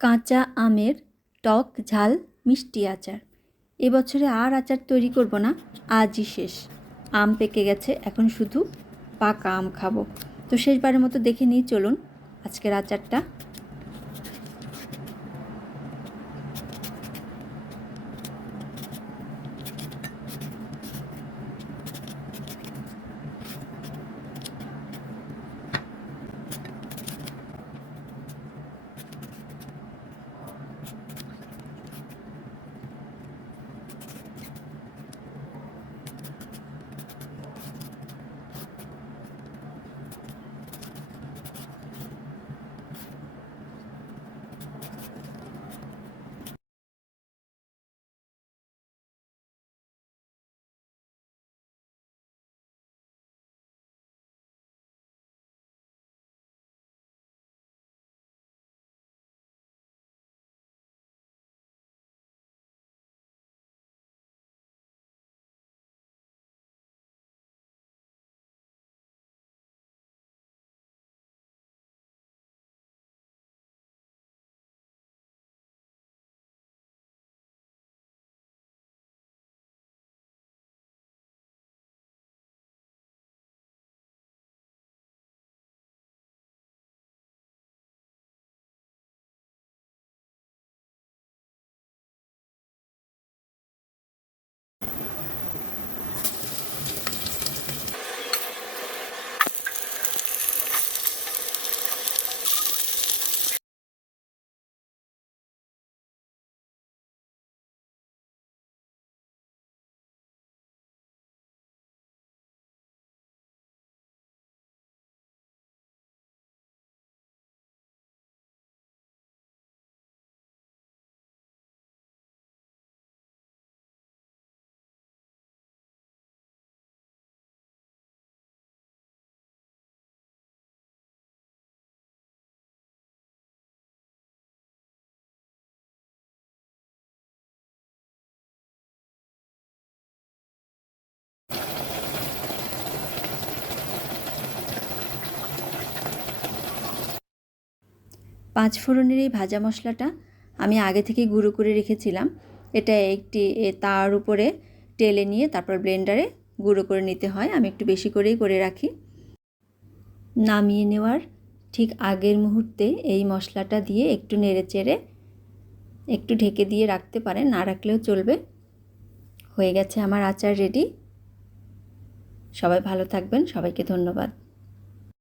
কাঁচা আমের টক ঝাল মিষ্টি আচার। এবছরে আর আচার তৈরি করব না, আজই শেষ। আম পেকে গেছে, এখন শুধু পাকা আম খাবো। তো শেষবারের মতো দেখে নিই, চলুন আজকের আচারটা। 5 ফোড়নের এই ভাজা মশলাটা আমি আগে থেকে গুঁড়ো করে রেখেছিলাম। এটা একটি তার উপরে টেলে নিয়ে তারপর ব্লেন্ডারে গুঁড়ো করে নিতে হয়। আমি একটু বেশি করেই করে রাখি। নামিয়ে নেওয়ার ঠিক আগের মুহূর্তে এই মশলাটা দিয়ে একটু নেড়েচেড়ে একটু ঢেকে দিয়ে রাখতে পারেন, না রাখলেও চলবে। হয়ে গেছে আমার আচার রেডি। সবাই ভালো থাকবেন, সবাইকে ধন্যবাদ।